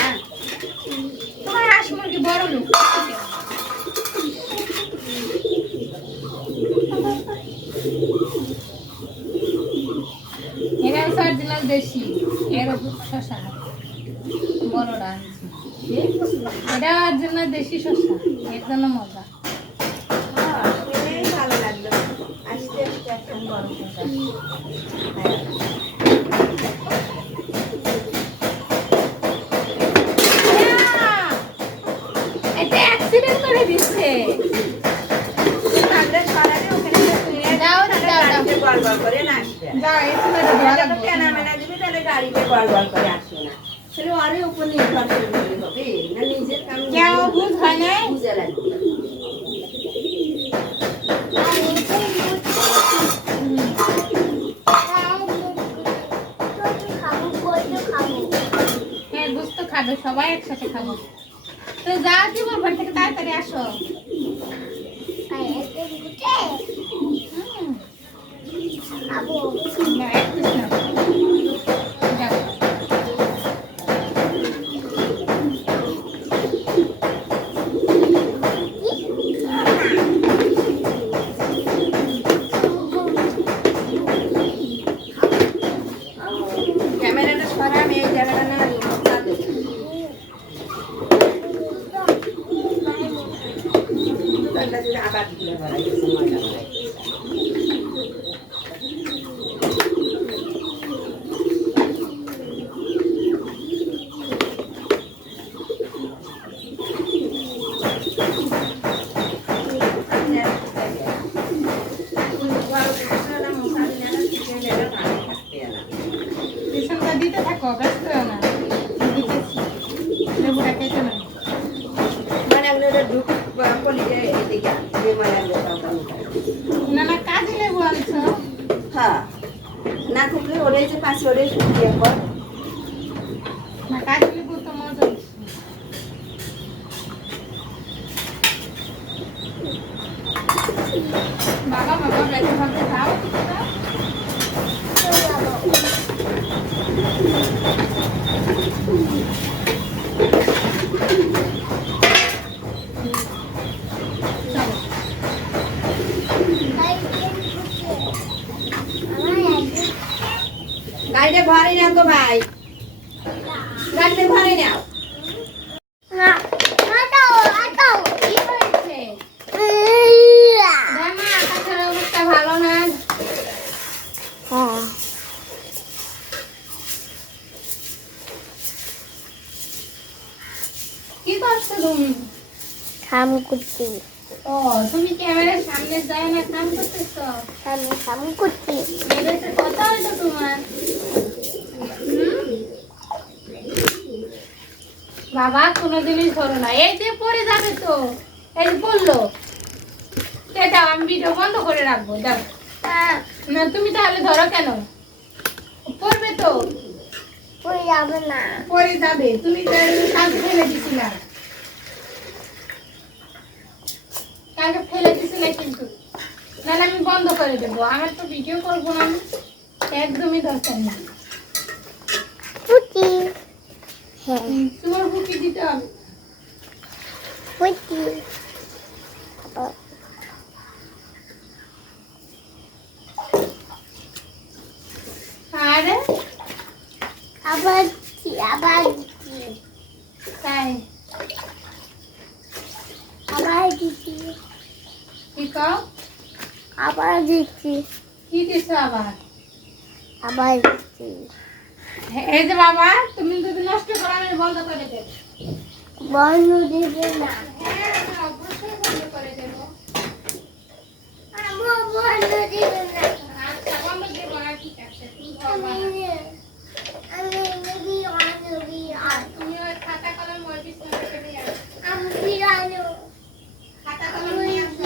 না তোমার হাঁস মুরগি বড় লোক এরা অরিজিনাল দেশি এর শশা বড়টা আনছি এটা অরিজিনাল দেশি শশা এর জন্য মজা ভালো লাগলো আজকে একটা বড় শশা এটা অ্যাক্সিডেন্ট করে দিচ্ছে আমরা সরালে ওখানে দাও দাও দাও গড়গড় করে না আসবে দাও এটা ধোয়া লাগবে কেন মেলা দিবি তাহলে গাড়িতে গড়গড় করে আসবে না তাহলে আরে উপর নির্ভর করে নিতে হবে না নিজের কাম কেউ বুঝ হয় না বুঝে লাগবে হ্যাঁ বুঝ তো খাবে সবাই একসাথে খাবো তো যাও জীবন ঘর থেকে তাড়াতাড়ি আসো না একটু না যাও ক্যামেরাটা সরা আমি এই জায়গাটা না আবার ঘুরে বেড়াইতেছে মজা করে টিউশনটা দিতে থাকো ব্যস্ত হও না দিতেছি লেবুটা কেটে নাও মানে আপনারা ঢুক কলিজে এদিকে যে মানে না না কাজে লেবু আনছো হ্যাঁ না থাকলে ওরে যে পাশে ওরে শুকিয়ে পর না কাজে লেবু তো মজা বেশি। বাবা বাবা বেঁচে ভাবতে খাও চলো গাড়িতে ভরে নাও তো ভাই গাড়িতে ভরে নাও কি হয়েছে জামা আকাশের অবস্থা ভালো না কি করছো তুমি কাম করছি ও তুমি ক্যামেরার সামনে যাও না কাম করতেছো আমি কাম করছি এবারে কথা হলো তোমার হুম? বাবা কোনো জিনিস ধরো না এই যে পড়ে যাবে তো এই যে পড়লো দাও আমি ভিডিও বন্ধ করে রাখবো দাও না তুমি তাহলে ধরো কেন পড়বে তো পড়ে যাবে না পড়ে যাবে তুমি কালকে ফেলে দিছিলা কালকে ফেলে দিছিলে কিন্তু নাহলে আমি বন্ধ করে দেবো আমার তো ভিডিও করবো না আমি একদমই দরকার নেই পুটি হ্যাঁ তোমার বুকি দিতে হবে পুটি আরে আবার তাই আবার দিচ্ছি কি কও আবার দিচ্ছি কি দিছো আবার আবার দিচ্ছি এই যে বাবা তুমি যদি নষ্ট করো আমি বন্ধ করে দেবো বন্ধ দিবে না হ্যাঁ আমি অবশ্যই বন্ধ করে দেবো আমার বন্ধ দিবে না আচ্ছা বন্ধ দেবো না ঠিক আছে তুমি ধরবা না। আমি তুমি ওই খাতা কলম ওই বিছানা থেকে নিয়ে আসো বিরানো খাতা কলম নিয়ে আসো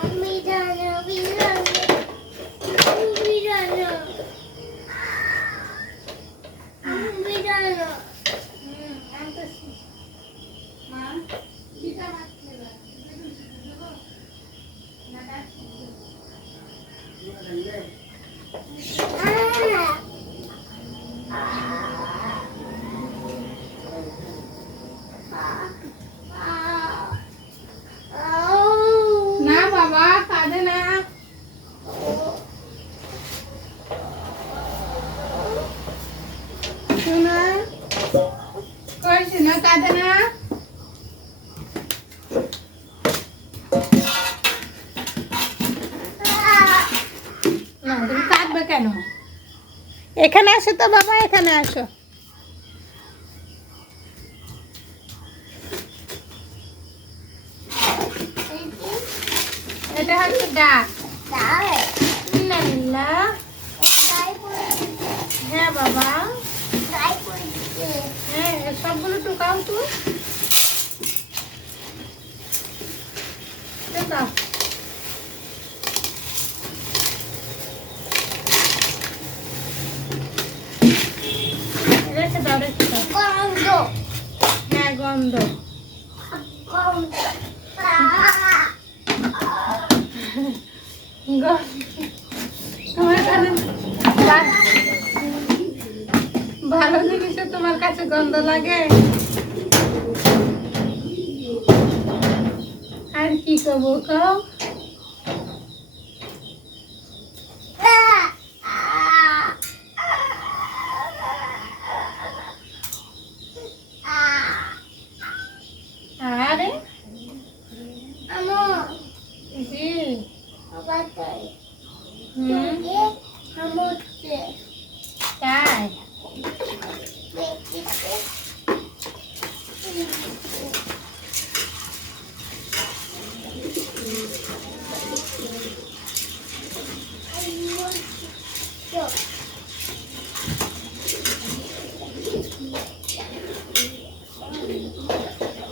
আমি জানো বিরানো বিরানো বিরানো আনতেছি মা দিটা ভাত খেলা দেবো না ডাক কইছি না কাঁদে না। না তুমি কাঁদবে কেন? এখানে আসো তো বাবা, এখানে আসো। এটা হচ্ছে ডাক। তাই লাল্লা। তাই করে হ্যাঁ বাবা, তাই করে দিতে হ্যাঁ সবগুলো টুকাও তো। টুকাও। রেখে দাও, রেখে দাও। গন্ধ হ্যাঁ গন্ধ। গন্ধ তোমার কানে ভালো জিনিসে তোমার কাছে গন্ধ লাগে? আর কি করবো কও? আরে আমার জি। বাবা তাই হুম আমার তাই